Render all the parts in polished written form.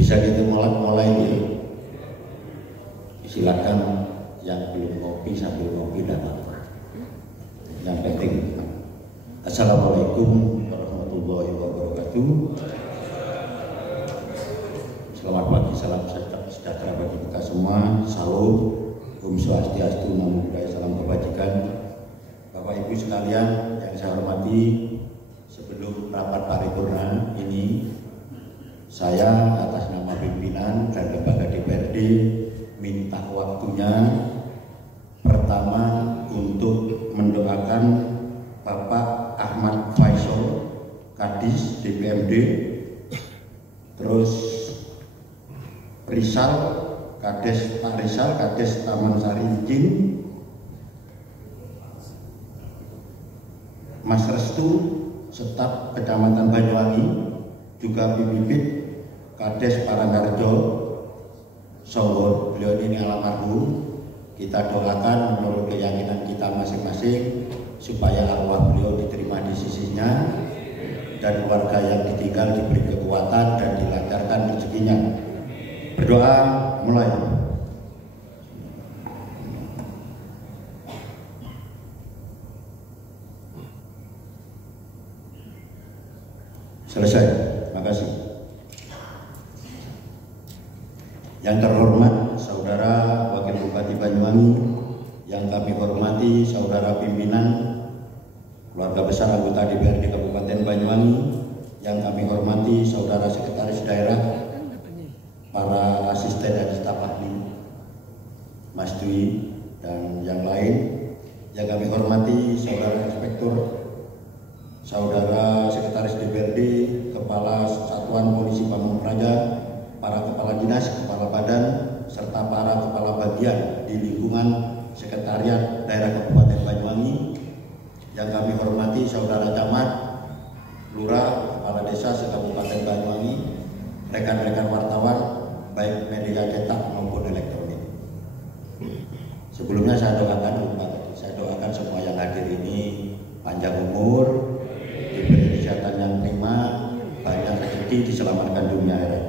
Bisa kita mulai dulu. Silakan yang belum ngopi sambil ngopi dan apa. Yang penting. Assalamualaikum warahmatullahi wabarakatuh. Selamat pagi, salam sejahtera bagi kita semua. Salam, Om Swastiastu, Namo Buddhaya, salam kebajikan. Bapak Ibu sekalian yang saya hormati, sebelum rapat paripurna ini, saya atas nama pimpinan dan lembaga DPRD minta waktunya pertama untuk mendoakan Bapak Ahmad Faisal, Kadis DPMD, terus Rizal, Kades Pak Rizal, Kades Taman Sari Ijin, Mas Restu, Staf Kecamatan Banyuwangi, juga Bibit Kades Parangharjo, Songgor, beliau ini almarhum. Kita doakan menurut keyakinan kita masing-masing supaya arwah beliau diterima di sisinya dan keluarga yang ditinggal diberi kekuatan dan dilancarkan rezekinya. Berdoa mulai. Selesai. Terima kasih. Yang terhormat Saudara Wakil Bupati Banyuwangi, yang kami hormati Saudara pimpinan keluarga besar anggota DPRD Kabupaten Banyuwangi, yang kami hormati Saudara Sekretaris Daerah, para asisten dan staf ahli, Mas Dwi dan yang lain, yang kami hormati Saudara Inspektur, Saudara Sekretaris DPRD, Kepala Satuan Polisi Pamung Praja, para kepala dinas, kepala badan, serta para kepala bagian di lingkungan Sekretariat Daerah Kabupaten Banyuwangi, yang kami hormati Saudara Camat, Lurah, Kepala Desa se-Kabupaten Banyuwangi, rekan-rekan wartawan, baik media cetak maupun elektronik. Sebelumnya saya doakan semua yang hadir ini panjang umur, diberi kesehatan yang prima, banyak rezeki, diselamatkan dunia akhirat.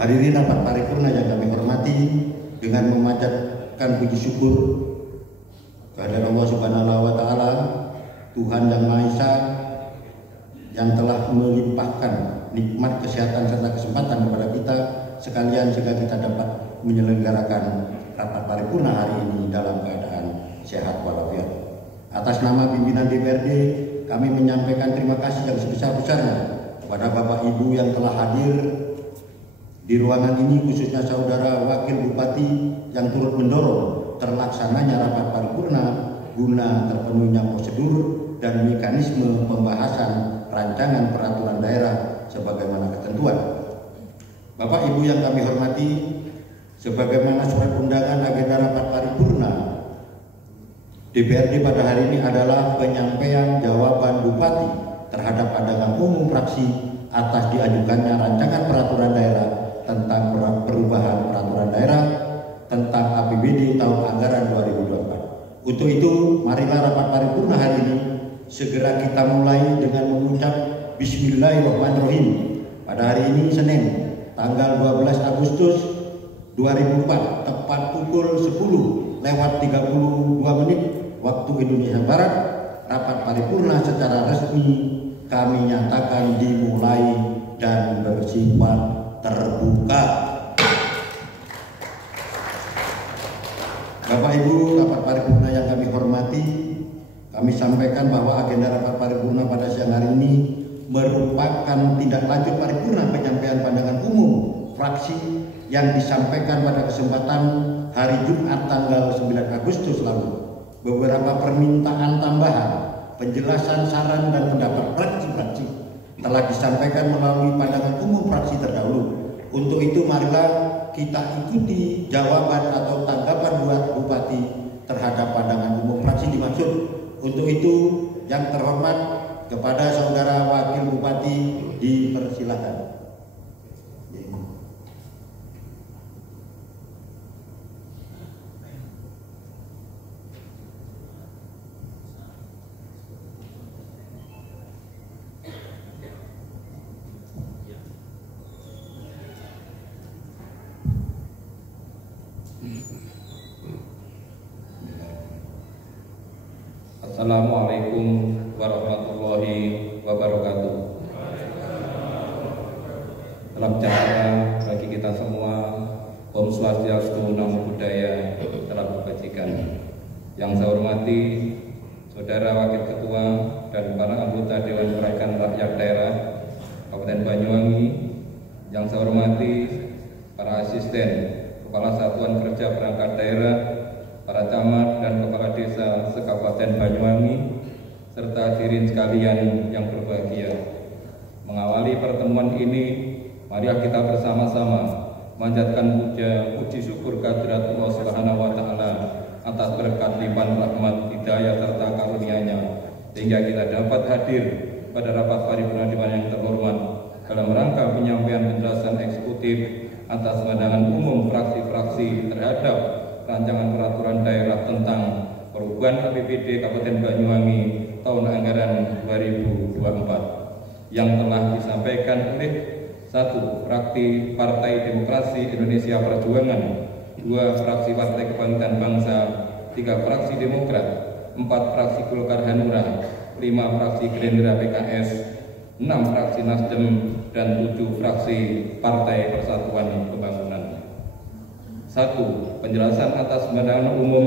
Hadirin rapat paripurna yang kami hormati, dengan memanjatkan puji syukur kepada Allah Subhanahu wa Ta'ala, Tuhan Yang Maha Esa, yang telah melimpahkan nikmat kesehatan serta kesempatan kepada kita sekalian sehingga kita dapat menyelenggarakan rapat paripurna hari ini dalam keadaan sehat walafiat. Atas nama pimpinan DPRD, kami menyampaikan terima kasih yang sebesar-besarnya kepada Bapak Ibu yang telah hadir di ruangan ini, khususnya Saudara Wakil Bupati yang turut mendorong terlaksananya rapat paripurna guna terpenuhinya prosedur dan mekanisme pembahasan rancangan peraturan daerah sebagaimana ketentuan. Bapak Ibu yang kami hormati, sebagaimana surat undangan agenda rapat paripurna DPRD pada hari ini adalah penyampaian jawaban Bupati terhadap pandangan umum fraksi atas diajukannya rancangan peraturan daerah tentang perubahan peraturan daerah tentang APBD tahun anggaran 2024. Untuk itu, marilah rapat paripurna hari ini segera kita mulai dengan mengucap Bismillahirrahmanirrahim. Pada hari ini Senin, tanggal 12 Agustus 2004, tepat pukul 10:32 waktu Indonesia Barat, rapat paripurna secara resmi kami nyatakan dimulai dan bersifat terbuka. Bapak Ibu, rapat paripurna yang kami hormati, kami sampaikan bahwa agenda rapat paripurna pada siang hari ini merupakan tindak lanjut paripurna penyampaian pandangan umum fraksi yang disampaikan pada kesempatan hari Jumat tanggal 9 Agustus lalu. Beberapa permintaan tambahan, penjelasan, saran, dan pendapat fraksi-fraksi telah disampaikan melalui pandangan umum fraksi terdahulu. Untuk itu marilah kita ikuti jawaban atau tanggapan buat Bupati terhadap pandangan umum fraksi dimaksud. Untuk itu yang terhormat kepada saudara Wakil Bupati dipersilakan. Assalamualaikum warahmatullahi wabarakatuh. Salam sejahtera bagi kita semua. Om Swastiastu, Namo Buddhaya, salam kebajikan. Yang saya hormati Saudara Wakil Ketua dan para anggota Dewan Perwakilan Rakyat Daerah Kabupaten Banyuwangi. Yang saya hormati para asisten Kepala Satuan Kerja Perangkat Daerah, para camat dan kepala desa se-Kabupaten Banyuwangi, serta hadirin sekalian yang berbahagia. Mengawali pertemuan ini, mari kita bersama-sama memanjatkan puji syukur kehadirat Allah Subhanahu wa Ta'ala atas berkat limpahan rahmat, hidayah serta karunia-Nya, sehingga kita dapat hadir pada rapat paripurna Dewan yang terhormat dalam rangka penyampaian penjelasan eksekutif atas pandangan umum fraksi-fraksi terhadap rancangan peraturan daerah tentang perubahan APBD Kabupaten Banyuwangi tahun anggaran 2024 yang telah disampaikan oleh 1. Fraksi Partai Demokrasi Indonesia Perjuangan, 2. Fraksi Partai Kebangkitan Bangsa, 3. Fraksi Demokrat, 4. Fraksi Golkar Hanura, 5. Fraksi Gerindra PKS, 6. Fraksi Nasdem, dan 7. Fraksi Partai Persatuan Pembangunan. 1. Penjelasan atas pandangan umum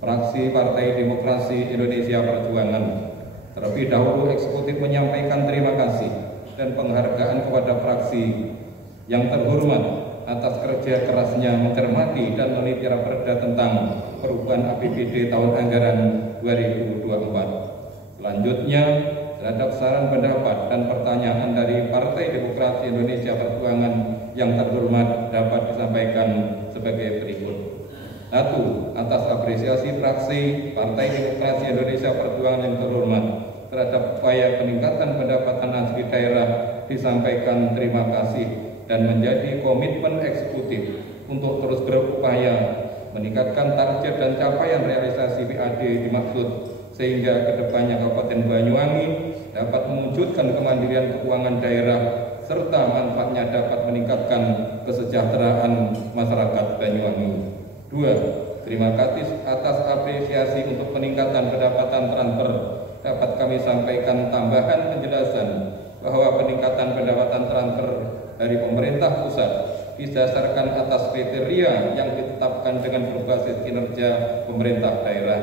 fraksi Partai Demokrasi Indonesia Perjuangan. Terlebih dahulu eksekutif menyampaikan terima kasih dan penghargaan kepada fraksi yang terhormat atas kerja kerasnya mencermati dan meneliti raperda tentang perubahan APBD tahun anggaran 2024. Selanjutnya, terhadap saran pendapat dan pertanyaan dari Partai Demokrasi Indonesia Perjuangan yang terhormat dapat disampaikan sebagai berikut. 1. Atas apresiasi fraksi Partai Demokrasi Indonesia Perjuangan yang terhormat terhadap upaya peningkatan pendapatan asli daerah disampaikan terima kasih dan menjadi komitmen eksekutif untuk terus berupaya meningkatkan target dan capaian realisasi PAD dimaksud, sehingga kedepannya Kabupaten Banyuwangi dapat mewujudkan kemandirian keuangan daerah serta manfaatnya dapat meningkatkan kesejahteraan masyarakat Banyuwangi. 2. Terima kasih atas apresiasi untuk peningkatan pendapatan transfer. Dapat kami sampaikan tambahan penjelasan bahwa peningkatan pendapatan transfer dari pemerintah pusat didasarkan atas kriteria yang ditetapkan dengan berbasis kinerja pemerintah daerah.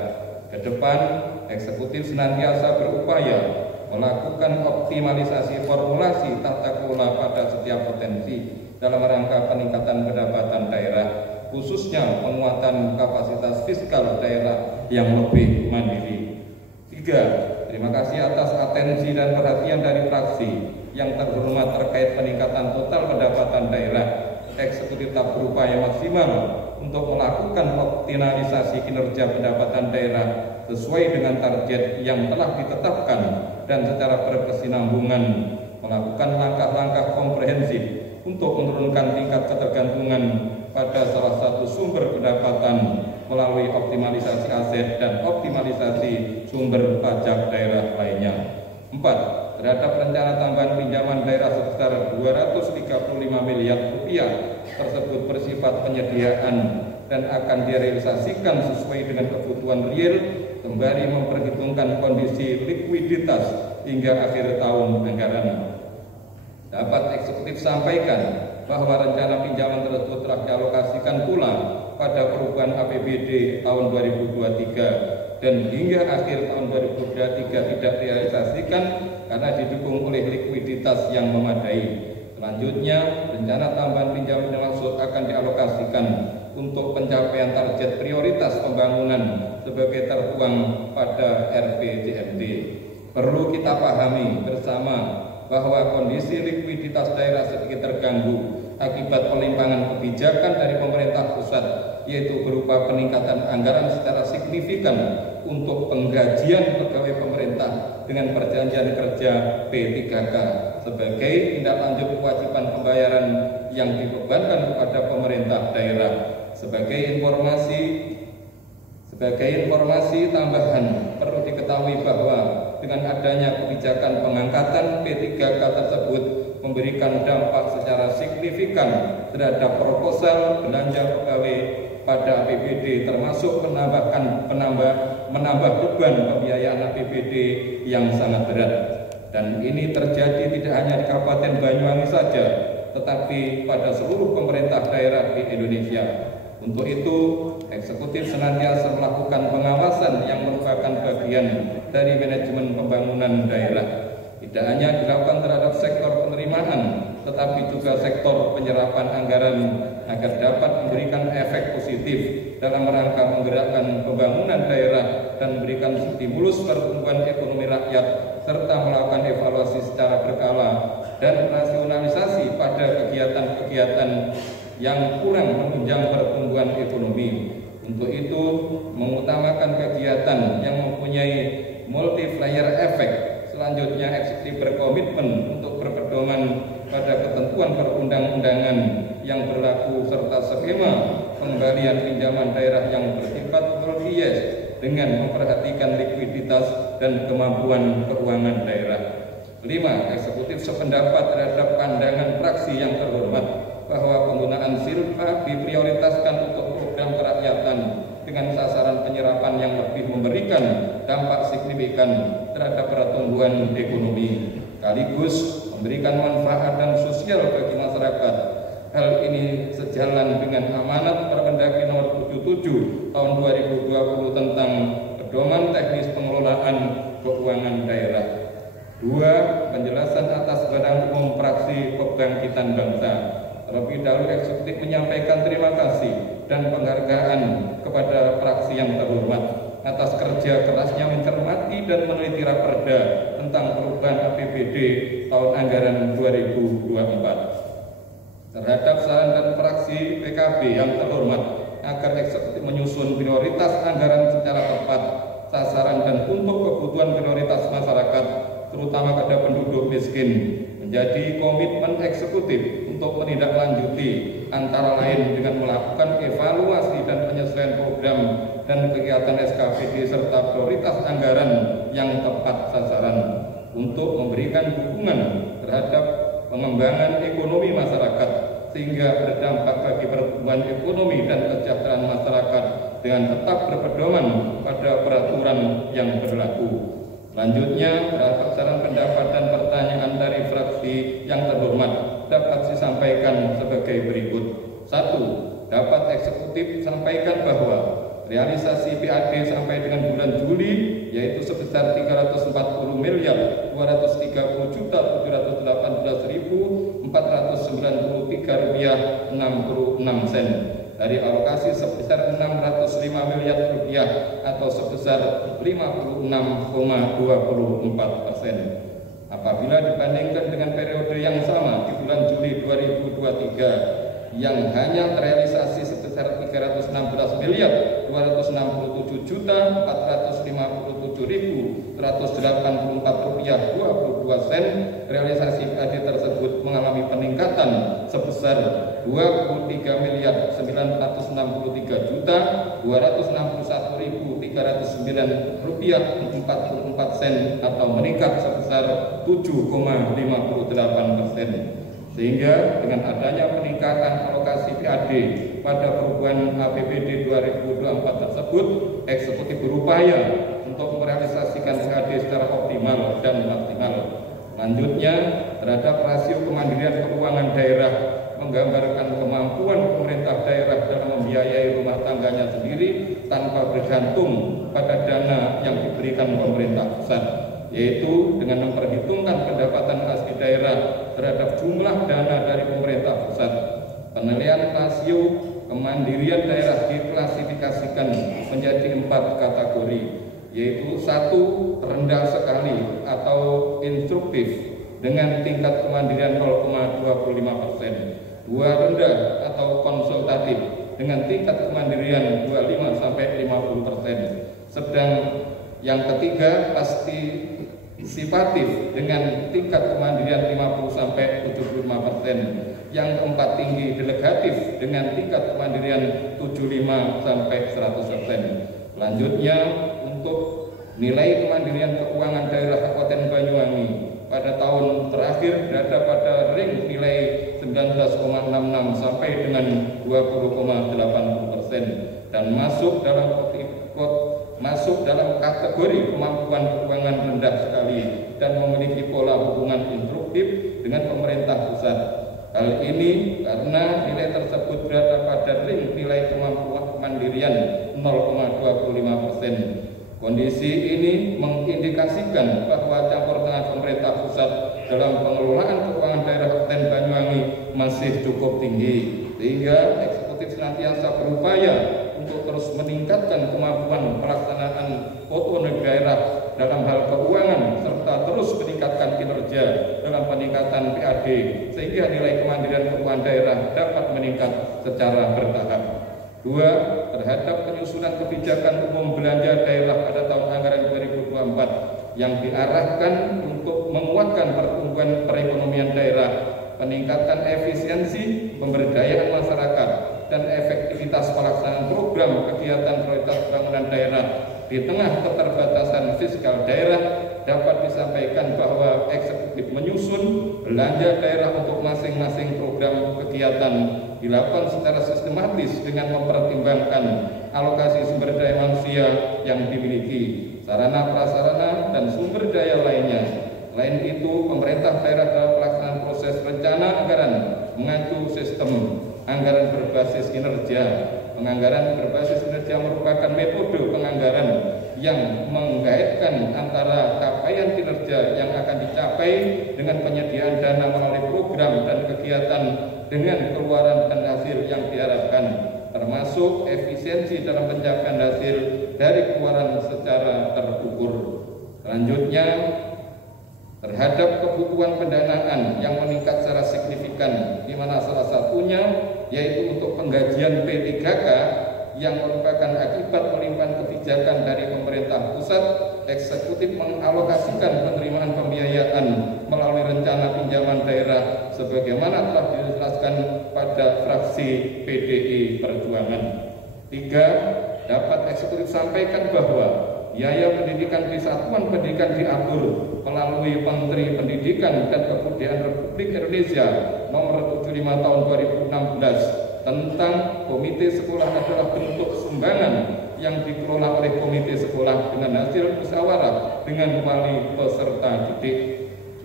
Ke depan, eksekutif senantiasa berupaya melakukan optimalisasi formulasi tata kelola pada setiap potensi dalam rangka peningkatan pendapatan daerah, khususnya penguatan kapasitas fiskal daerah yang lebih mandiri. 3. Terima kasih atas atensi dan perhatian dari fraksi yang terhormat terkait peningkatan total pendapatan daerah. Eksekutif tak berupaya maksimal untuk melakukan optimalisasi kinerja pendapatan daerah sesuai dengan target yang telah ditetapkan dan secara berkesinambungan melakukan langkah-langkah komprehensif untuk menurunkan tingkat ketergantungan pada salah satu sumber pendapatan melalui optimalisasi aset dan optimalisasi sumber pajak daerah lainnya. 4. Terhadap rencana tambahan pinjaman daerah sebesar 235 miliar rupiah tersebut bersifat penyediaan dan akan direalisasikan sesuai dengan kebutuhan real sembari memperhitungkan kondisi likuiditas hingga akhir tahun anggaran. Dapat eksekutif sampaikan bahwa rencana pinjaman tersebut telah dialokasikan pula pada perubahan APBD tahun 2023 dan hingga akhir tahun 2023 tidak direalisasikan karena didukung oleh likuiditas yang memadai. Selanjutnya, rencana tambahan pinjaman dimaksud akan dialokasikan untuk pencapaian target prioritas pembangunan sebagai tertuang pada RPJMD. Perlu kita pahami bersama bahwa kondisi likuiditas daerah sedikit terganggu akibat pelimpangan kebijakan dari pemerintah pusat, yaitu berupa peningkatan anggaran secara signifikan untuk penggajian pegawai pemerintah dengan perjanjian kerja P3K sebagai tindak lanjut kewajiban pembayaran yang dibebankan kepada pemerintah daerah. Sebagai informasi tambahan, perlu diketahui bahwa dengan adanya kebijakan pengangkatan P3K tersebut memberikan dampak secara signifikan terhadap proposal belanja pegawai pada APBD, termasuk menambah beban pembiayaan APBD yang sangat berat. Dan ini terjadi tidak hanya di Kabupaten Banyuwangi saja, tetapi pada seluruh pemerintah daerah di Indonesia. Untuk itu, eksekutif senantiasa melakukan pengawasan yang merupakan bagian dari manajemen pembangunan daerah. Tidak hanya dilakukan terhadap sektor penerimaan, tetapi juga sektor penyerapan anggaran agar dapat memberikan efek positif dalam rangka menggerakkan pembangunan daerah dan memberikan stimulus pertumbuhan ekonomi rakyat, serta melakukan evaluasi secara berkala dan rasionalisasi pada kegiatan-kegiatan yang kurang menunjang pertumbuhan ekonomi. Untuk itu, mengutamakan kegiatan yang mempunyai multiplier effect. Selanjutnya, eksekutif berkomitmen untuk berpedoman pada ketentuan perundang-undangan yang berlaku serta skema pengembalian pinjaman daerah yang bersifat multi-yes dengan memperhatikan likuiditas dan kemampuan keuangan daerah. 5. Eksekutif sependapat terhadap pandangan fraksi yang terhormat bahwa penggunaan silpa diprioritaskan untuk program kerakyatan dengan sasaran penyerapan yang lebih memberikan dampak signifikan terhadap pertumbuhan ekonomi, sekaligus memberikan manfaat dan sosial bagi masyarakat. Hal ini sejalan dengan amanat Permendagri nomor 77 tahun 2020 tentang pedoman teknis pengelolaan keuangan daerah. 2. Penjelasan atas Badan Umum Fraksi Kebangkitan Bangsa. Terlebih dahulu, eksekutif menyampaikan terima kasih dan penghargaan kepada fraksi yang terhormat atas kerja kerasnya mencermati dan meneliti Raperda tentang perubahan APBD tahun anggaran 2024. Terhadap saran dan fraksi PKB yang terhormat agar eksekutif menyusun prioritas anggaran secara tepat, sasaran dan untuk kebutuhan prioritas masyarakat, terutama pada penduduk miskin, menjadi komitmen eksekutif untuk menindaklanjuti antara lain dengan melakukan evaluasi dan penyesuaian program dan kegiatan SKPD serta prioritas anggaran yang tepat sasaran untuk memberikan dukungan terhadap pengembangan ekonomi masyarakat sehingga berdampak bagi pertumbuhan ekonomi dan kesejahteraan masyarakat dengan tetap berpedoman pada peraturan yang berlaku. Selanjutnya, terhadap saran pendapat dan pertanyaan dari fraksi yang terhormat dapat disampaikan sebagai berikut. 1. Dapat eksekutif sampaikan bahwa realisasi PAD sampai dengan bulan Juli yaitu sebesar 340.718.493,66 rupiah dari alokasi sebesar 605 miliar rupiah atau sebesar 56,24%. Apabila dibandingkan dengan periode yang sama di bulan Juli 2023 yang hanya terrealisasi sebesar 316.457.457.184 rupiah 22 sen, realisasi PAD tersebut mengalami peningkatan sebesar 23.963.261.309 rupiah 44 sen atau meningkat sebesar 7,58%. Sehingga dengan adanya peningkatan alokasi PAD pada perubahan APBD 2024 tersebut, eksekutif berupaya merealisasikan PAD secara optimal dan maksimal. Lanjutnya, terhadap rasio kemandirian keuangan daerah menggambarkan kemampuan pemerintah daerah dalam membiayai rumah tangganya sendiri tanpa bergantung pada dana yang diberikan pemerintah pusat, yaitu dengan memperhitungkan pendapatan asli daerah terhadap jumlah dana dari pemerintah pusat. Penilaian rasio kemandirian daerah diklasifikasikan menjadi 4 kategori, yaitu 1. Rendah sekali atau instruktif dengan tingkat kemandirian 0,25%, 2. Rendah atau konsultatif dengan tingkat kemandirian 25-50%, sedang yang ketiga partisipatif dengan tingkat kemandirian 50-75%, yang keempat tinggi delegatif dengan tingkat kemandirian 75-100%. Selanjutnya, untuk nilai kemandirian keuangan daerah Kabupaten Banyuwangi pada tahun terakhir berada pada ring nilai 19,66 sampai dengan 20,80% dan masuk dalam kategori kemampuan keuangan rendah sekali dan memiliki pola hubungan instruktif dengan pemerintah pusat. Hal ini karena nilai tersebut berada pada ring nilai kemampuan kemandirian 0,25%. Kondisi ini mengindikasikan bahwa campur tangan pemerintah pusat dalam pengelolaan keuangan daerah Kabupaten Banyuwangi masih cukup tinggi, sehingga eksekutif senantiasa berupaya untuk terus meningkatkan kemampuan pelaksanaan otonomi daerah dalam hal keuangan serta terus meningkatkan kinerja dalam peningkatan PAD sehingga nilai kemandirian keuangan daerah dapat meningkat secara bertahap. 2. Terhadap penyusunan kebijakan umum belanja daerah pada tahun anggaran 2024 yang diarahkan untuk menguatkan pertumbuhan perekonomian daerah, peningkatan efisiensi pemberdayaan masyarakat, dan efektivitas pelaksanaan program kegiatan prioritas pembangunan daerah di tengah keterbatasan fiskal daerah, dapat disampaikan bahwa eksekutif menyusun belanja daerah untuk masing-masing program kegiatan dilakukan secara sistematis dengan mempertimbangkan alokasi sumber daya manusia yang dimiliki, sarana prasarana, dan sumber daya lainnya. Selain itu, pemerintah daerah dalam pelaksanaan proses rencana anggaran mengacu sistem anggaran berbasis kinerja. Penganggaran berbasis kinerja merupakan metode penganggaran yang mengkaitkan antara capaian kinerja yang akan dicapai dengan penyediaan dana melalui program dan kegiatan dengan keluaran dan hasil yang diharapkan, termasuk efisiensi dalam pencapaian hasil dari keluaran secara terukur. Selanjutnya, terhadap kebutuhan pendanaan yang meningkat secara signifikan, di mana salah satunya yaitu untuk penggajian P3K yang merupakan akibat pelimpahan kebijakan dari pemerintah pusat, eksekutif mengalokasikan penerimaan pembiayaan melalui rencana pinjaman daerah sebagaimana telah dijelaskan pada fraksi PDI Perjuangan. 3. Dapat eksekutif sampaikan bahwa biaya pendidikan di satuan pendidikan diatur melalui Menteri Pendidikan dan Kebudayaan Republik Indonesia nomor 75 tahun 2016 tentang komite sekolah adalah bentuk sumbangan yang dikelola oleh komite sekolah dengan hasil musyawarah dengan wali peserta didik.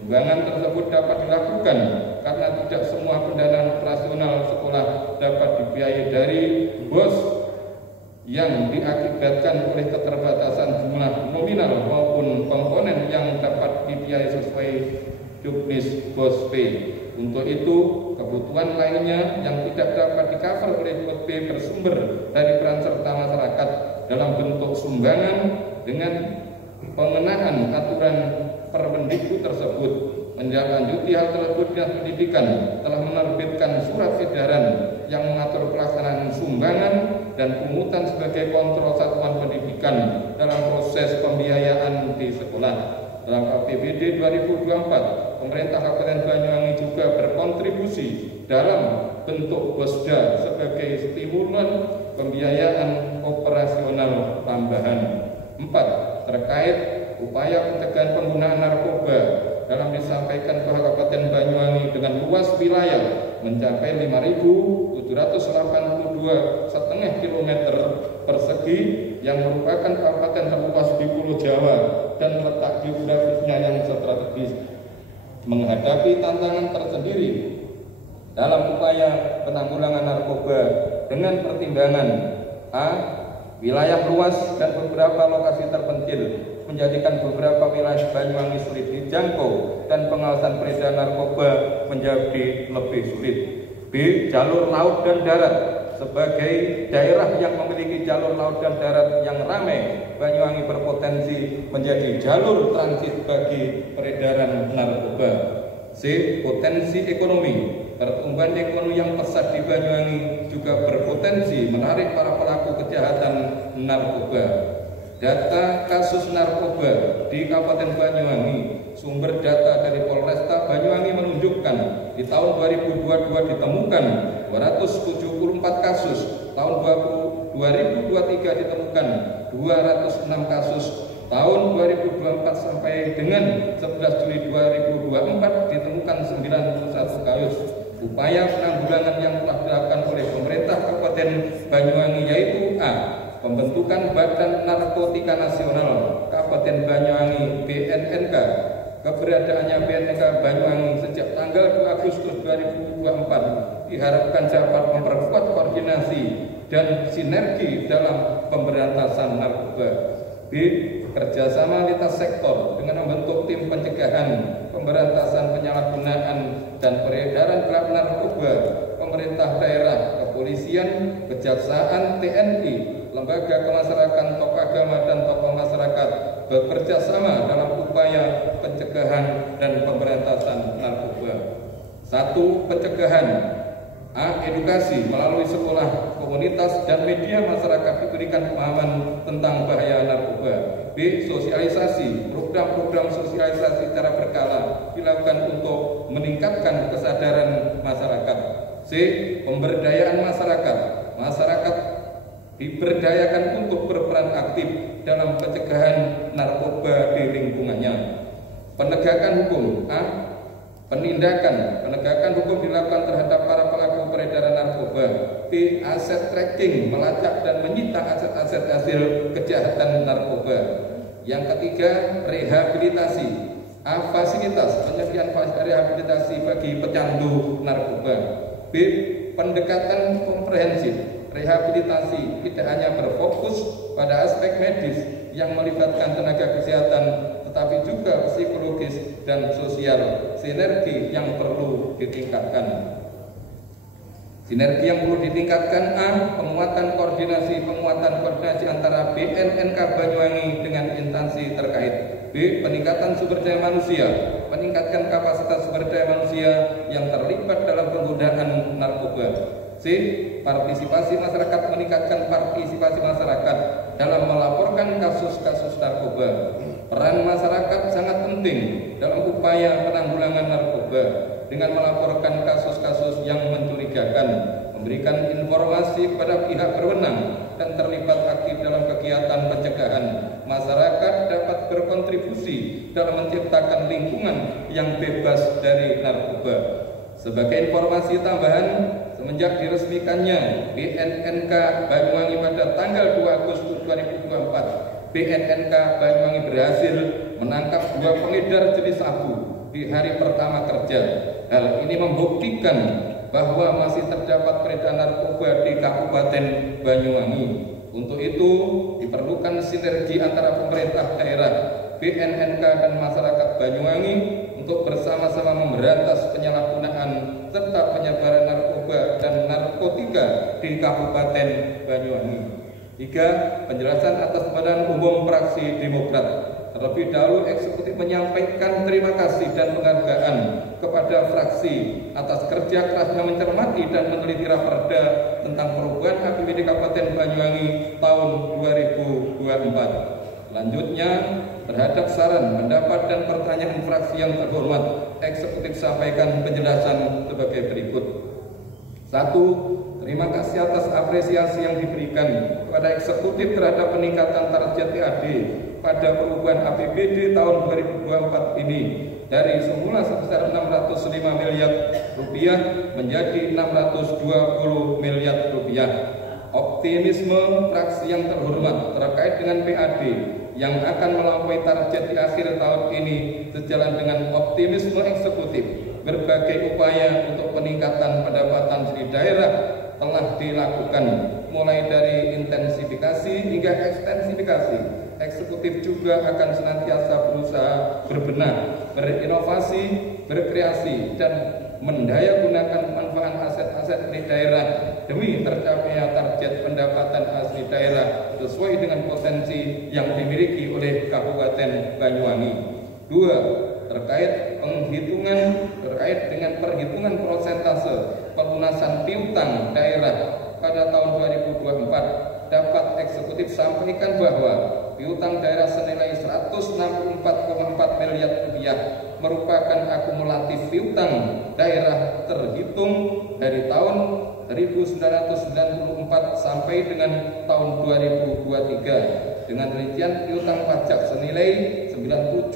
Sumbangan tersebut dapat dilakukan karena tidak semua pendanaan operasional sekolah dapat dibiayai dari BOS yang diakibatkan oleh keterbatasan jumlah nominal maupun komponen yang dapat dibiayai sesuai juknis BOS P. Untuk itu, kebutuhan lainnya yang tidak dapat di-cover oleh BOS P bersumber dari peran serta masyarakat dalam bentuk sumbangan dengan pengenaan aturan Permendikbud tersebut. Menindaklanjuti hal tersebut, Dinas Pendidikan telah menerbitkan surat edaran yang mengatur pelaksanaan sumbangan dan pungutan sebagai kontrol satuan pendidikan dalam proses pembiayaan di sekolah. Dalam APBD 2024, pemerintah Kabupaten Banyuwangi juga berkontribusi dalam bentuk BOSDA sebagai stimulan pembiayaan operasional tambahan. 4. Terkait upaya pencegahan penggunaan narkoba, dalam disampaikan bahwa Kabupaten Banyuwangi dengan luas wilayah mencapai 5.700 1.782,5 km persegi yang merupakan kabupaten terluas di Pulau Jawa dan letak geografisnya yang strategis, menghadapi tantangan tersendiri dalam upaya penanggulangan narkoba dengan pertimbangan a. wilayah luas dan beberapa lokasi terpencil menjadikan beberapa wilayah Banyuwangi sulit dijangkau dan pengawasan peredaran narkoba menjadi lebih sulit. B. Jalur laut dan darat. Sebagai daerah yang memiliki jalur laut dan darat yang ramai, Banyuwangi berpotensi menjadi jalur transit bagi peredaran narkoba. C. Potensi ekonomi. Pertumbuhan ekonomi yang pesat di Banyuwangi juga berpotensi menarik para pelaku kejahatan narkoba. Data kasus narkoba di Kabupaten Banyuwangi, sumber data dari Polresta Banyuwangi menunjukkan di tahun 2022 ditemukan 274 kasus, tahun 2023 ditemukan 206 kasus, tahun 2024 sampai dengan 11 Juli 2024 ditemukan 91 kasus. Upaya penanggulangan yang telah dilakukan oleh pemerintah Kabupaten Banyuwangi yaitu a. Pembentukan Badan Narkotika Nasional Kabupaten Banyuwangi (BNNK). Keberadaannya BNNK Banyuwangi sejak tanggal 2 Agustus 2024 diharapkan dapat memperkuat koordinasi dan sinergi dalam pemberantasan narkoba. B. Kerjasama lintas sektor dengan membentuk tim pencegahan, pemberantasan penyalahgunaan dan peredaran gelap narkoba, pemerintah daerah, kepolisian, kejaksaan, TNI, lembaga kemasyarakatan, tokoh agama dan tokoh masyarakat bekerja sama dalam upaya pencegahan dan pemberantasan narkoba. 1. Pencegahan. A. Edukasi melalui sekolah, komunitas, dan media masyarakat diberikan pemahaman tentang bahaya narkoba. B. Sosialisasi. Program-program sosialisasi secara berkala dilakukan untuk meningkatkan kesadaran masyarakat. C. Pemberdayaan masyarakat. Masyarakat diberdayakan untuk berperan aktif dalam pencegahan narkoba di lingkungannya. Penegakan hukum. A. Penindakan. Penegakan hukum dilakukan terhadap para pelaku peredaran narkoba. B. Aset tracking, melacak dan menyita aset-aset hasil kejahatan narkoba. Yang ketiga, rehabilitasi. A. Fasilitas, penyediaan rehabilitasi bagi pecandu narkoba. B. Pendekatan komprehensif. Rehabilitasi tidak hanya berfokus pada aspek medis yang melibatkan tenaga kesehatan, tetapi juga psikologis dan sosial. Sinergi yang perlu ditingkatkan. Sinergi yang perlu ditingkatkan. A. Penguatan koordinasi antara BNNK Banyuwangi dengan instansi terkait. B. Peningkatan sumber daya manusia. Meningkatkan kapasitas sumber daya manusia yang terlibat dalam penggunaan narkoba. C. Partisipasi masyarakat. Meningkatkan partisipasi masyarakat dalam melaporkan kasus-kasus narkoba. Peran masyarakat sangat penting dalam upaya penanggulangan narkoba dengan melaporkan kasus-kasus yang mencurigakan, memberikan informasi kepada pihak berwenang, dan terlibat aktif dalam kegiatan pencegahan. Masyarakat dapat berkontribusi dalam menciptakan lingkungan yang bebas dari narkoba. Sebagai informasi tambahan, semenjak diresmikannya BNNK Banyuwangi pada tanggal 2 Agustus 2024, BNNK Banyuwangi berhasil menangkap 2 pengedar jenis sabu di hari pertama kerja. Hal ini membuktikan bahwa masih terdapat peredaran narkoba di Kabupaten Banyuwangi. Untuk itu diperlukan sinergi antara pemerintah daerah, BNNK, dan masyarakat Banyuwangi untuk bersama-sama memberantas penyalahgunaan serta penyebaran narkoba dan narkotika di Kabupaten Banyuwangi. 3. Penjelasan atas Badan Umum Fraksi Demokrat. Terlebih dahulu eksekutif menyampaikan terima kasih dan penghargaan kepada fraksi atas kerja kerasnya mencermati dan meneliti raperda tentang perubahan APBD Kabupaten Banyuwangi tahun 2024. Selanjutnya, terhadap saran, pendapat, dan pertanyaan fraksi yang terhormat, eksekutif sampaikan penjelasan sebagai berikut. 1. Terima kasih atas apresiasi yang diberikan kepada eksekutif terhadap peningkatan target TAD pada perubahan APBD tahun 2024 ini dari semula sebesar 605 miliar rupiah menjadi 620 miliar rupiah. Optimisme fraksi yang terhormat terkait dengan PAD yang akan melampaui target di akhir tahun ini sejalan dengan optimisme eksekutif. Berbagai upaya untuk peningkatan pendapatan di daerah telah dilakukan, mulai dari intensifikasi hingga ekstensifikasi. Eksekutif juga akan senantiasa berusaha berbenah, berinovasi, berkreasi, dan mendaya gunakan manfaat aset-aset di daerah demi tercapainya target pendapatan asli daerah sesuai dengan potensi yang dimiliki oleh Kabupaten Banyuwangi. 2. Terkait dengan perhitungan persentase pelunasan piutang daerah pada tahun 2024, dapat eksekutif sampaikan bahwa piutang daerah senilai 164,4 miliar rupiah merupakan akumulatif piutang daerah terhitung dari tahun 1994 sampai dengan tahun 2023. Dengan rincian piutang pajak senilai 97,5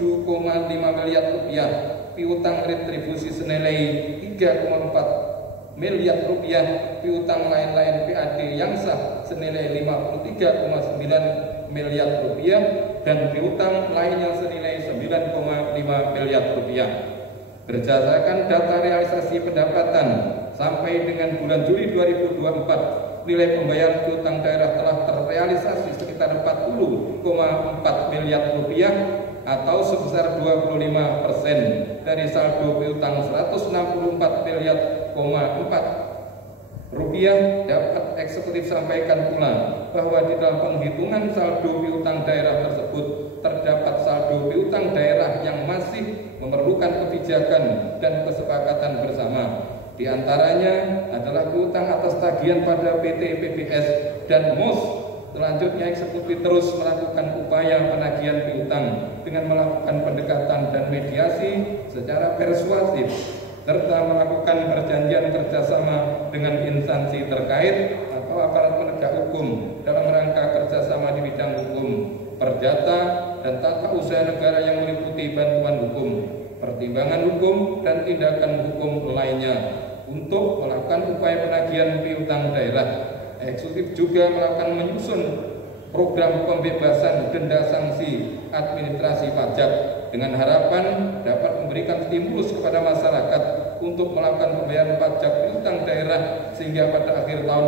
miliar rupiah, piutang retribusi senilai 3,4 miliar rupiah, piutang lain-lain PAD yang sah senilai 53,9 miliar rupiah, dan piutang lainnya senilai 9,5 miliar rupiah. Berdasarkan data realisasi pendapatan sampai dengan bulan Juli 2024, nilai pembayaran piutang daerah telah terrealisasi sekitar 40,4 miliar rupiah atau sebesar 25% dari saldo piutang 164 miliar rupiah. Dapat eksekutif sampaikan pula bahwa di dalam penghitungan saldo piutang daerah tersebut terdapat saldo piutang daerah yang masih memerlukan kebijakan dan kesepakatan bersama. Di antaranya adalah piutang atas tagihan pada PT PBS dan MOS. Selanjutnya eksekutif terus melakukan upaya penagihan piutang dengan melakukan pendekatan dan mediasi secara persuasif, serta melakukan perjanjian kerjasama dengan instansi terkait atau aparat penegak hukum dalam rangka kerjasama di bidang hukum, perdata, dan tata usaha negara yang meliputi bantuan hukum, pertimbangan hukum, dan tindakan hukum lainnya. Untuk melakukan upaya penagihan piutang daerah, eksekutif juga melakukan menyusun program pembebasan denda sanksi administrasi pajak dengan harapan dapat memberikan stimulus kepada masyarakat untuk melakukan pembayaran pajak piutang daerah sehingga pada akhir tahun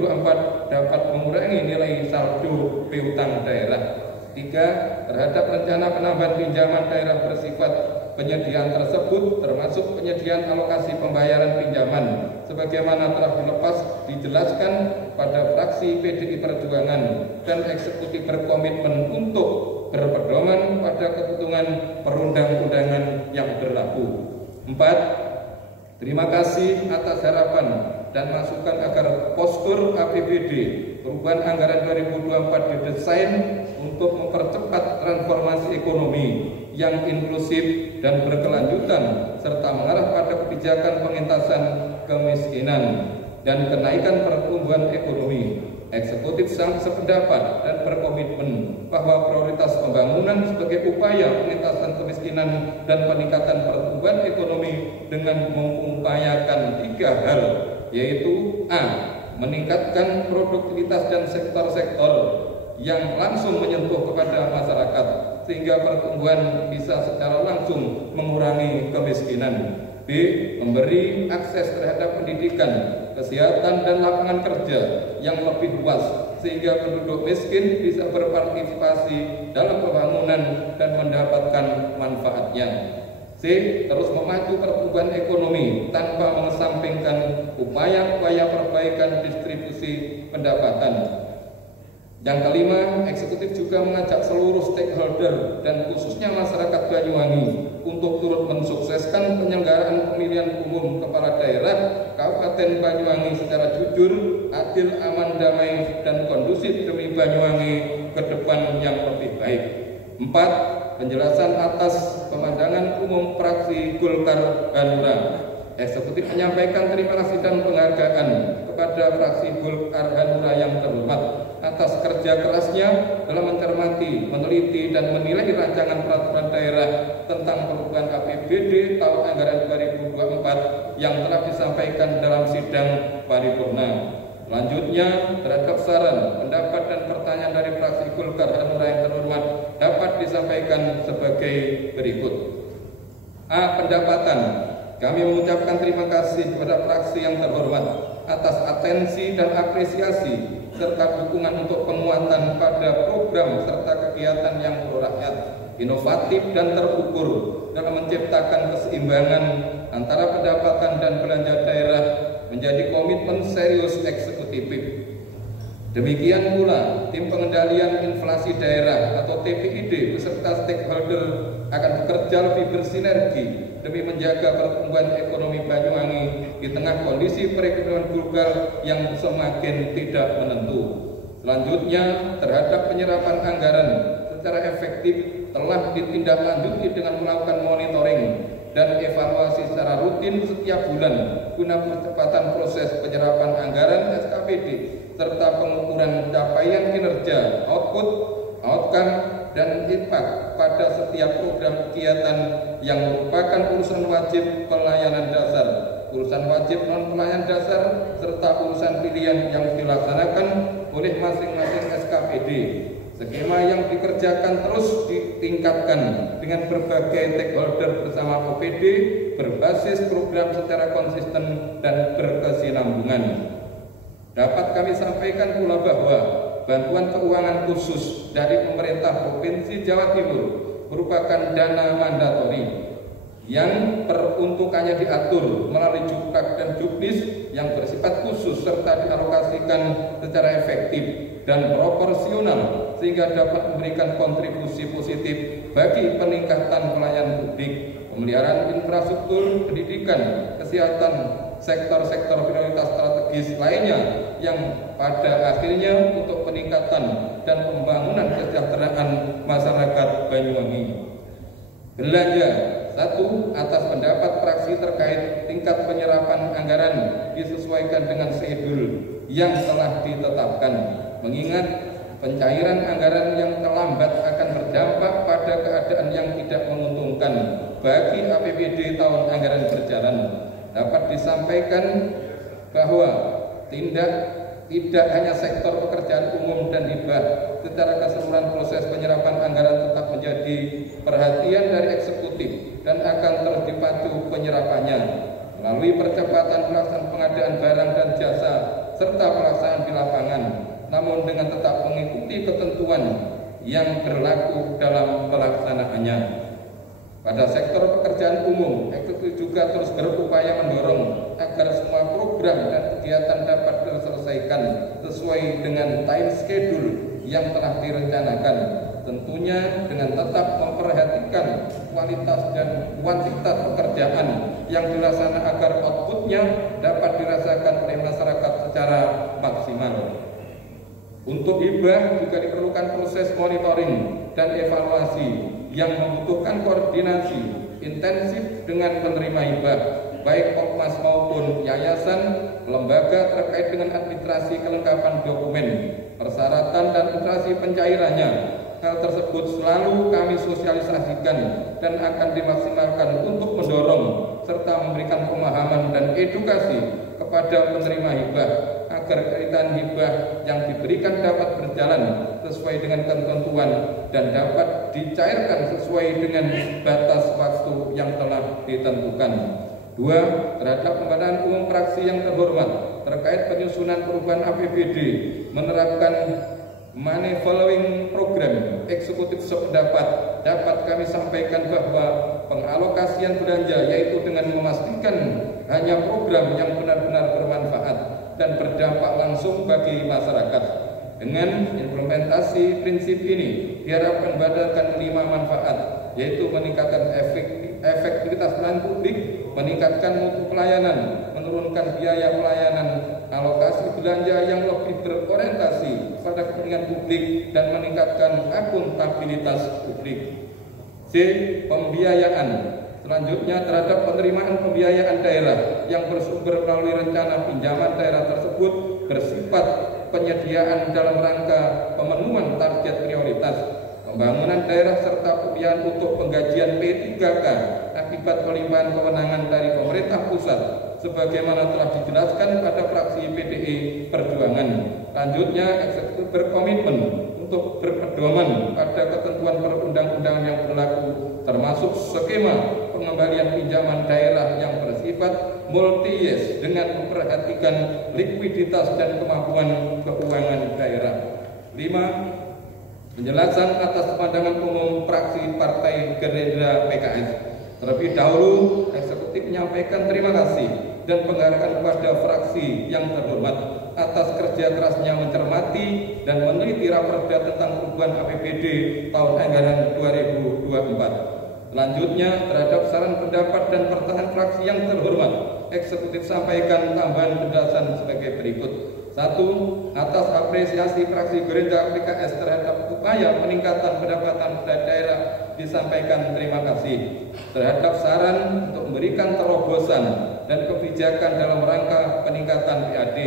2024 dapat mengurangi nilai saldo piutang daerah. 3. Terhadap rencana penambahan pinjaman daerah bersifat penyediaan tersebut termasuk penyediaan alokasi pembayaran pinjaman sebagaimana telah dijelaskan pada fraksi PDI Perjuangan, dan eksekutif berkomitmen untuk berpedoman pada ketentuan perundang-undangan yang berlaku. 4. Terima kasih atas harapan dan masukan agar postur APBD perubahan anggaran 2024 didesain untuk mempercepat transformasi ekonomi yang inklusif dan berkelanjutan serta mengarah pada kebijakan pengentasan kemiskinan dan kenaikan pertumbuhan ekonomi. Eksekutif sependapat dan berkomitmen bahwa prioritas pembangunan sebagai upaya pengentasan kemiskinan dan peningkatan pertumbuhan ekonomi dengan mengupayakan 3 hal, yaitu A. Meningkatkan produktivitas dan sektor-sektor yang langsung menyentuh kepada masyarakat sehingga pertumbuhan bisa secara langsung mengurangi kemiskinan. B. Memberi akses terhadap pendidikan, kesehatan, dan lapangan kerja yang lebih luas sehingga penduduk miskin bisa berpartisipasi dalam pembangunan dan mendapatkan manfaatnya. C. Terus memacu pertumbuhan ekonomi tanpa mengesampingkan upaya-upaya perbaikan distribusi pendapatan. Yang kelima, eksekutif juga mengajak seluruh stakeholder dan khususnya masyarakat Banyuwangi untuk turut mensukseskan penyelenggaraan pemilihan umum kepala daerah Kabupaten Banyuwangi secara jujur, adil, aman, damai, dan kondusif demi Banyuwangi ke depan yang lebih baik. 4. Penjelasan atas pemandangan umum fraksi Golkar Hanura. Eksekutif menyampaikan terima kasih dan penghargaan kepada fraksi Golkar Hanura yang terhormat atas kerja kerasnya dalam mencermati, meneliti, dan menilai rancangan peraturan daerah tentang perubahan APBD tahun anggaran 2024 yang telah disampaikan dalam sidang paripurna. Selanjutnya, terhadap saran, pendapat, dan pertanyaan dari fraksi Golkar Hanura yang terhormat dapat disampaikan sebagai berikut. A. Pendapatan. Kami mengucapkan terima kasih kepada fraksi yang terhormat atas atensi dan apresiasi serta dukungan untuk penguatan pada program serta kegiatan yang pro-rakyat, inovatif, dan terukur dalam menciptakan keseimbangan antara pendapatan dan belanja daerah menjadi komitmen serius eksekutif. Demikian pula, tim pengendalian inflasi daerah atau TPID beserta stakeholder akan bekerja lebih bersinergi demi menjaga pertumbuhan ekonomi Banyuwangi di tengah kondisi perekonomian global yang semakin tidak menentu. Selanjutnya, terhadap penyerapan anggaran secara efektif telah ditindaklanjuti dengan melakukan monitoring dan evaluasi secara rutin setiap bulan guna percepatan proses penyerapan anggaran SKPD serta pengukuran capaian kinerja, output, outcome, dan impact pada setiap program kegiatan yang merupakan urusan wajib pelayanan dasar, urusan wajib non pelayanan dasar, serta urusan pilihan yang dilaksanakan oleh masing-masing SKPD. Skema yang dikerjakan terus ditingkatkan dengan berbagai stakeholder bersama OPD berbasis program secara konsisten dan berkesinambungan. Dapat kami sampaikan pula bahwa bantuan keuangan khusus dari pemerintah Provinsi Jawa Timur merupakan dana mandatori yang peruntukannya diatur melalui Jukrak dan Juknis yang bersifat khusus serta dialokasikan secara efektif dan proporsional sehingga dapat memberikan kontribusi positif bagi peningkatan pelayanan publik, pemeliharaan infrastruktur, pendidikan, kesehatan, sektor-sektor prioritas strategis lainnya yang pada akhirnya untuk peningkatan dan pembangunan kesejahteraan masyarakat Banyuwangi. Belanja. 1. Atas pendapat fraksi terkait tingkat penyerapan anggaran disesuaikan dengan schedule yang telah ditetapkan, mengingat pencairan anggaran yang terlambat akan berdampak pada keadaan yang tidak menguntungkan bagi APBD tahun anggaran berjalan. Dapat disampaikan bahwa tidak hanya sektor pekerjaan umum dan hibah, secara keseluruhan proses penyerapan anggaran tetap menjadi perhatian dari eksekutif dan akan terus dipacu penyerapannya melalui percepatan pelaksanaan pengadaan barang dan jasa serta pelaksanaan di lapangan, namun dengan tetap mengikuti ketentuan yang berlaku dalam pelaksanaannya. Pada sektor pekerjaan umum, eksekutif juga terus berupaya mendorong agar semua program dan kegiatan dapat diselesaikan sesuai dengan time schedule yang telah direncanakan, tentunya dengan tetap memperhatikan kualitas dan kuantitas pekerjaan yang dilaksanakan agar outputnya dapat dirasakan oleh masyarakat secara maksimal. Untuk hibah juga diperlukan proses monitoring dan evaluasi yang membutuhkan koordinasi intensif dengan penerima hibah, baik ormas maupun yayasan, lembaga terkait dengan administrasi kelengkapan dokumen, persyaratan dan administrasi pencairannya. Hal tersebut selalu kami sosialisasikan dan akan dimaksimalkan untuk mendorong serta memberikan pemahaman dan edukasi kepada penerima hibah agar kaitan hibah yang diberikan dapat berjalan sesuai dengan ketentuan dan dapat dicairkan sesuai dengan batas waktu yang telah ditentukan. 2. Terhadap pembahasan umum fraksi yang terhormat terkait penyusunan perubahan APBD menerapkan money following program, eksekutif sependapat dapat kami sampaikan bahwa pengalokasian belanja yaitu dengan memastikan hanya program yang benar-benar bermanfaat dan berdampak langsung bagi masyarakat. Dengan implementasi prinsip ini diharapkan mendapatkan 5 manfaat, yaitu meningkatkan efektivitas pelayanan publik, meningkatkan mutu pelayanan, menurunkan biaya pelayanan, alokasi belanja yang lebih berorientasi pada kepentingan publik, dan meningkatkan akuntabilitas publik. C. Pembiayaan. Selanjutnya, terhadap penerimaan pembiayaan daerah yang bersumber melalui rencana pinjaman daerah tersebut bersifat penyediaan dalam rangka pemenuhan target prioritas, pembangunan daerah serta pembiayaan untuk penggajian P3K akibat pelimpahan kewenangan dari pemerintah pusat sebagaimana telah dijelaskan pada fraksi PDI Perjuangan. Lanjutnya, eksekutif berkomitmen untuk berpedoman pada ketentuan perundang-undangan yang berlaku termasuk skema pengembalian pinjaman daerah yang bersifat multi-yes dengan memperhatikan likuiditas dan kemampuan keuangan daerah. 5. Penjelasan atas pandangan umum fraksi Partai Gerindra PKS. Terlebih dahulu, eksekutif menyampaikan terima kasih dan penghargaan kepada fraksi yang terhormat atas kerja kerasnya mencermati dan meneliti raperda tentang perubahan APBD tahun anggaran 2024. Selanjutnya, terhadap saran pendapat dan pertanyaan fraksi yang terhormat, eksekutif sampaikan tambahan penjelasan sebagai berikut. 1. Atas apresiasi fraksi Gerindra PKS terhadap upaya peningkatan pendapatan daerah disampaikan terima kasih. Terhadap saran untuk memberikan terobosan dan kebijakan dalam rangka peningkatan PAD,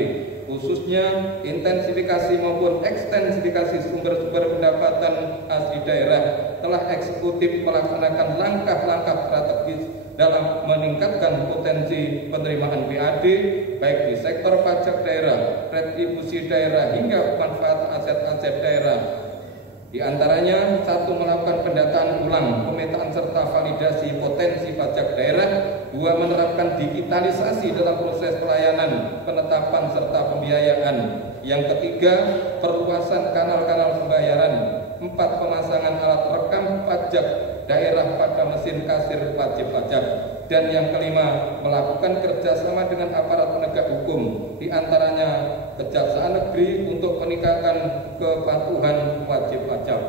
khususnya intensifikasi maupun ekstensifikasi sumber-sumber pendapatan asli daerah, telah eksekutif melaksanakan langkah-langkah strategis dalam meningkatkan potensi penerimaan PAD baik di sektor pajak daerah, retribusi daerah hingga manfaat aset-aset daerah. Di antaranya, 1. Melakukan pendataan ulang, pemetaan serta validasi potensi pajak daerah. 2. Menerapkan digitalisasi dalam proses pelayanan, penetapan serta pembiayaan. Yang ketiga, perluasan kanal-kanal pembayaran. 4. Pemasangan alat rekam pajak daerah pada mesin kasir wajib pajak. Dan yang kelima, melakukan kerjasama dengan aparat penegak hukum, di antaranya Kejaksaan Negeri untuk meningkatkan kepatuhan wajib pajak.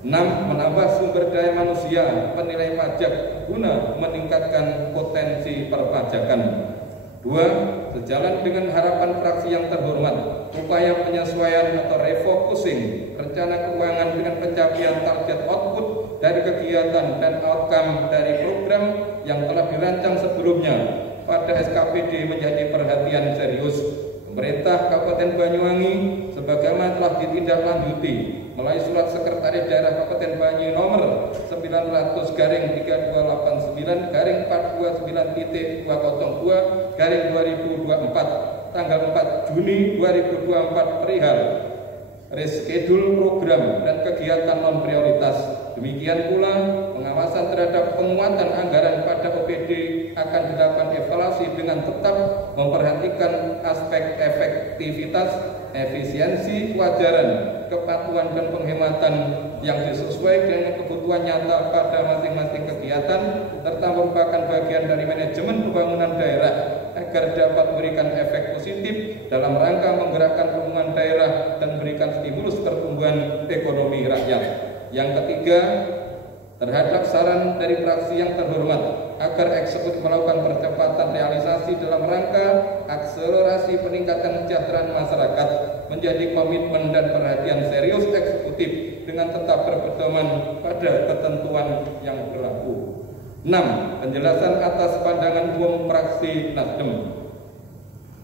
6. Menambah sumber daya manusia penilai pajak guna meningkatkan potensi perpajakan. 2. Sejalan dengan harapan fraksi yang terhormat, upaya penyesuaian atau refocusing rencana keuangan dengan pencapaian target output dari kegiatan dan outcome dari program yang telah dirancang sebelumnya pada SKPD menjadi perhatian serius. Pemerintah Kabupaten Banyuwangi sebagaimana telah ditindaklanjuti melalui surat Sekretaris Daerah Kabupaten Banyuwangi nomor 900-429.202/2024 tanggal 4 Juni 2024 perihal reschedule program dan kegiatan non prioritas. Demikian pula pengawasan terhadap penguatan anggaran pada OPD akan dilakukan evaluasi dengan tetap memperhatikan aspek efektivitas, efisiensi, kewajaran, kepatuhan dan penghematan yang disesuaikan dengan kebutuhan nyata pada masing-masing kegiatan serta merupakan bagian dari manajemen pembangunan daerah agar dapat memberikan efek positif dalam rangka menggerakkan pembangunan daerah dan memberikan stimulus pertumbuhan ekonomi rakyat. Yang ketiga, terhadap saran dari fraksi yang terhormat agar eksekutif melakukan percepatan realisasi dalam rangka akselerasi peningkatan kesejahteraan masyarakat menjadi komitmen dan perhatian serius eksekutif dengan tetap berpedoman pada ketentuan yang berlaku. 6. Penjelasan atas pandangan umum fraksi Nasdem.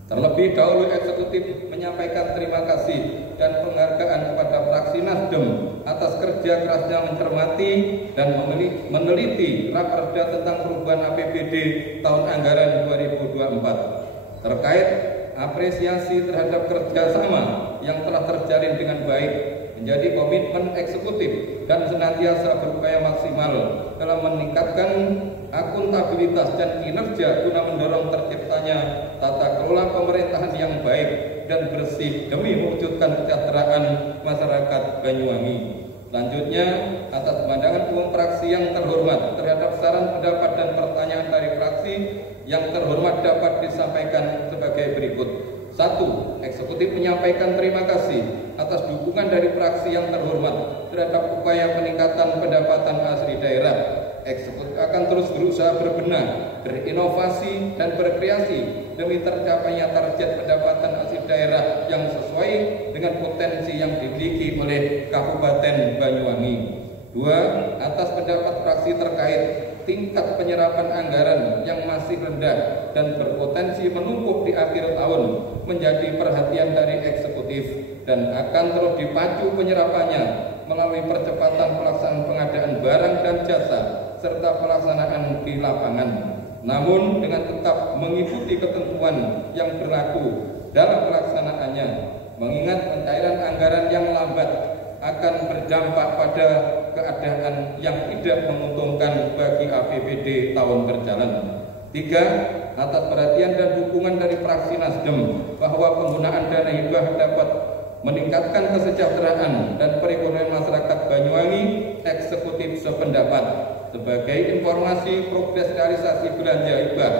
Terlebih dahulu eksekutif menyampaikan terima kasih dan penghargaan kepada fraksi Nasdem atas kerja kerasnya mencermati dan meneliti raperda tentang perubahan APBD tahun anggaran 2024 terkait apresiasi terhadap kerjasama yang telah terjalin dengan baik menjadi komitmen eksekutif dan senantiasa berupaya maksimal dalam meningkatkan akuntabilitas dan kinerja guna mendorong terciptanya tata kelola pemerintahan yang baik dan bersih demi mewujudkan kesejahteraan masyarakat Banyuwangi. Selanjutnya, atas pandangan umum fraksi yang terhormat terhadap saran pendapat dan pertanyaan dari fraksi yang terhormat dapat disampaikan sebagai berikut. 1. Eksekutif menyampaikan terima kasih atas dukungan dari fraksi yang terhormat terhadap upaya peningkatan pendapatan asli daerah. Eksekutif akan terus berusaha berbenah, berinovasi, dan berkreasi demi tercapainya target pendapatan asli daerah yang sesuai dengan potensi yang dimiliki oleh Kabupaten Banyuwangi. 2. Atas pendapat fraksi terkait tingkat penyerapan anggaran yang masih rendah dan berpotensi menumpuk di akhir tahun menjadi perhatian dari eksekutif eksekutif dan akan terus dipacu penyerapannya melalui percepatan pelaksanaan pengadaan barang dan jasa serta pelaksanaan di lapangan. Namun dengan tetap mengikuti ketentuan yang berlaku dalam pelaksanaannya, mengingat pencairan anggaran yang lambat akan berdampak pada keadaan yang tidak menguntungkan bagi APBD tahun berjalan. 3. Atas perhatian dan dukungan dari fraksi Nasdem bahwa penggunaan dana hibah dapat meningkatkan kesejahteraan dan perekonomian masyarakat Banyuwangi, eksekutif sependapat. Sebagai informasi, progres realisasi belanja hibah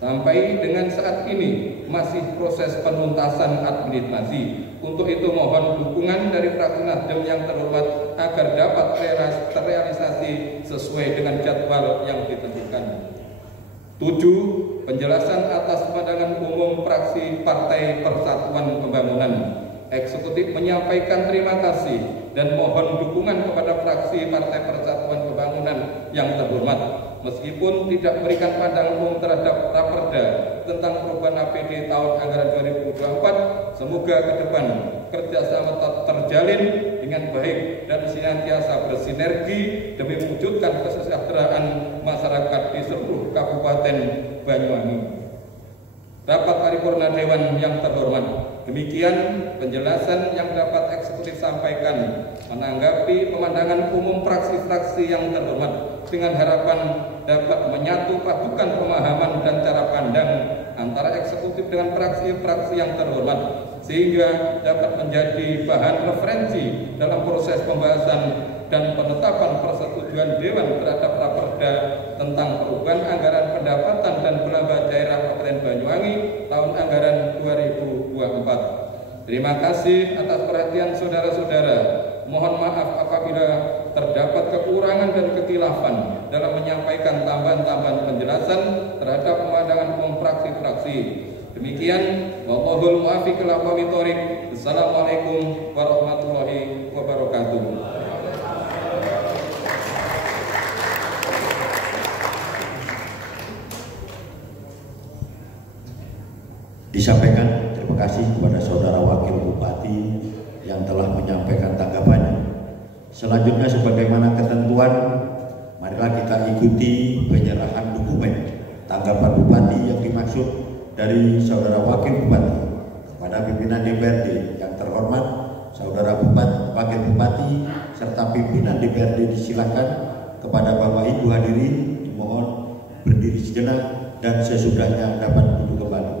sampai dengan saat ini masih proses penuntasan administrasi. Untuk itu mohon dukungan dari fraksi Nasdem yang terhormat agar dapat terrealisasi sesuai dengan jadwal yang ditentukan. 7. Penjelasan atas pandangan umum fraksi Partai Persatuan Pembangunan. Eksekutif menyampaikan terima kasih dan mohon dukungan kepada fraksi Partai Persatuan Pembangunan yang terhormat. Meskipun tidak memberikan pandangan umum terhadap Raperda tentang perubahan APD tahun anggaran 2024, semoga ke depan kerjasama tetap terjalin dengan baik dan senantiasa bersinergi demi mewujudkan kesejahteraan masyarakat di seluruh Kabupaten Banyuwangi. Rapat paripurna Dewan yang terhormat, demikian penjelasan yang dapat eksekutif sampaikan menanggapi pemandangan umum fraksi-fraksi yang terhormat, dengan harapan dapat menyatu padukan pemahaman dan cara pandang antara eksekutif dengan fraksi-fraksi yang terhormat, sehingga dapat menjadi bahan referensi dalam proses pembahasan dan penetapan persetujuan Dewan terhadap Raperda tentang perubahan anggaran pendapatan dan belanja daerah Kabupaten Banyuwangi tahun anggaran 2024. Terima kasih atas perhatian saudara-saudara. Mohon maaf apabila terdapat kekurangan dan kekhilafan dalam menyampaikan tambahan-tambahan penjelasan terhadap pemandangan umum fraksi-fraksi. Demikian, wallahul muwaffiq ila aqwamit thoriq. Assalamualaikum warahmatullahi wabarakatuh. Disampaikan terima kasih kepada Saudara Wakil Bupati yang telah menyampaikan tanggapannya. Selanjutnya sebagaimana ketentuan, marilah kita ikuti penyerahan dokumen tanggapan Bupati yang dimaksud dari Saudara Wakil Bupati kepada pimpinan DPRD yang terhormat. Saudara Bupati, Wakil Bupati serta pimpinan DPRD disilakan. Kepada Bapak Ibu hadirin dimohon berdiri sejenak dan sesudahnya dapat duduk kembali.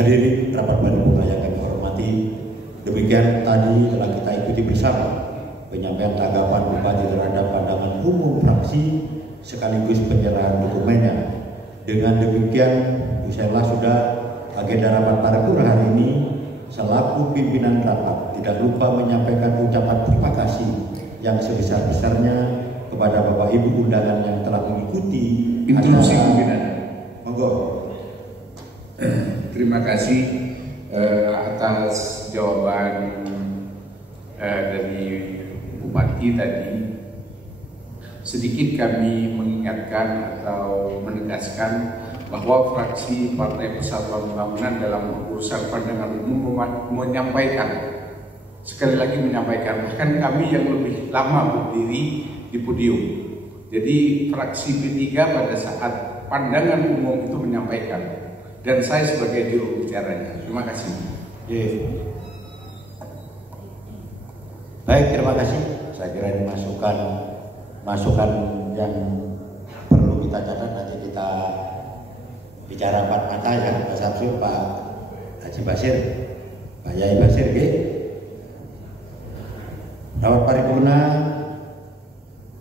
Hadirin rapat paripurna yang kami hormati, demikian tadi telah kita ikuti bersama penyampaian tanggapan Bupati terhadap pandangan umum fraksi sekaligus penyerahan dokumennya. Dengan demikian, usailah sudah agenda rapat paripurna hari ini. Selaku pimpinan rapat tidak lupa menyampaikan ucapan terima kasih yang sebesar-besarnya kepada Bapak Ibu undangan yang telah mengikuti instruksi pimpinan. Monggo. Terima kasih atas jawaban dari Bupati tadi. Sedikit kami mengingatkan atau menegaskan bahwa fraksi Partai Persatuan Pembangunan dalam urusan pandangan umum menyampaikan, sekali lagi menyampaikan, bahkan kami yang lebih lama berdiri di podium. Jadi fraksi P3 pada saat pandangan umum itu menyampaikan, dan saya sebagai juru bicaranya. Terima kasih. Baik, terima kasih. Saya kira ini masukan yang perlu kita catat. Nanti kita bicara empat mata ya, Pak Samsul, Pak Haji Basir, Pak Yai Basir, rapat paripurna,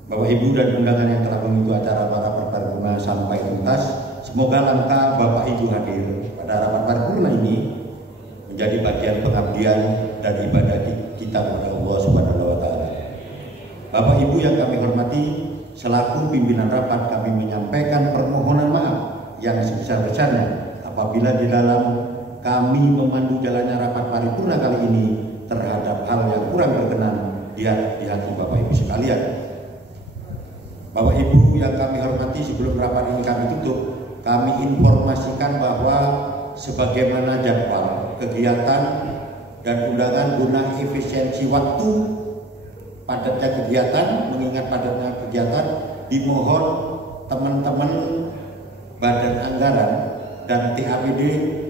Bapak Ibu dan undangan yang telah mengikuti acara rapat paripurna sampai tuntas. Semoga langkah Bapak Ibu hadir pada rapat paripurna ini menjadi bagian pengabdian dan ibadah kita kepada Allah Subhanahu wa Ta'ala. Bapak Ibu yang kami hormati, selaku pimpinan rapat kami menyampaikan permohonan maaf yang sebesar-besarnya apabila di dalam kami memandu jalannya rapat paripurna kali ini terhadap hal yang kurang berkenan di hati Bapak Ibu sekalian. Bapak Ibu yang kami hormati, sebelum rapat ini kami tutup, kami informasikan bahwa sebagaimana jadwal kegiatan dan undangan guna efisiensi waktu, padatnya kegiatan, mengingat padatnya kegiatan, dimohon teman-teman Badan Anggaran dan TAPD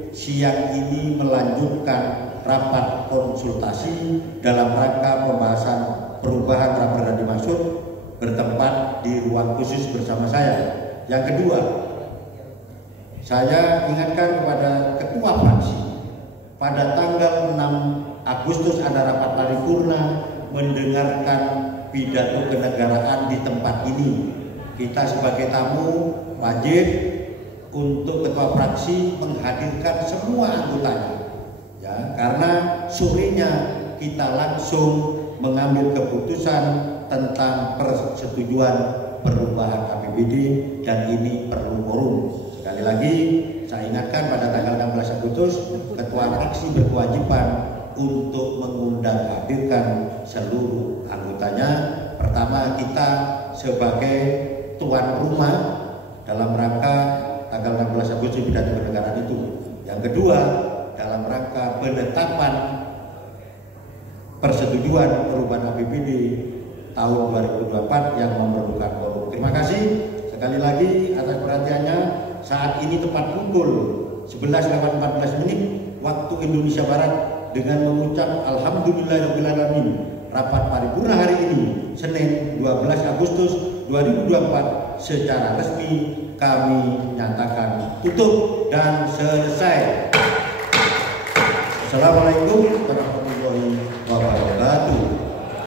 siang ini melanjutkan rapat konsultasi dalam rangka pembahasan perubahan Raperda dimaksud bertempat di ruang khusus bersama saya. Yang kedua, saya ingatkan kepada ketua fraksi, pada tanggal 6 Agustus ada rapat paripurna mendengarkan pidato kenegaraan di tempat ini. Kita sebagai tamu wajib untuk ketua fraksi menghadirkan semua anggotanya, ya, karena sorenya kita langsung mengambil keputusan tentang persetujuan perubahan APBD dan ini perlu quorum. Sekali lagi saya ingatkan, pada tanggal 16 Agustus ketua fraksi berkewajiban untuk mengundang hadirkan seluruh anggotanya. Pertama, kita sebagai tuan rumah dalam rangka tanggal 16 Agustus pidato kenegaraan itu. Yang kedua, dalam rangka penetapan persetujuan perubahan APBD tahun 2024 yang memerlukan quorum. Terima kasih sekali lagi atas perhatiannya. Saat ini tepat pukul 11.14 waktu Indonesia Barat, dengan mengucap alhamdulillahirobbilalamin, rapat paripurna hari ini Senin 12 Agustus 2024 secara resmi kami nyatakan tutup dan selesai. Assalamualaikum warahmatullahi wabarakatuh.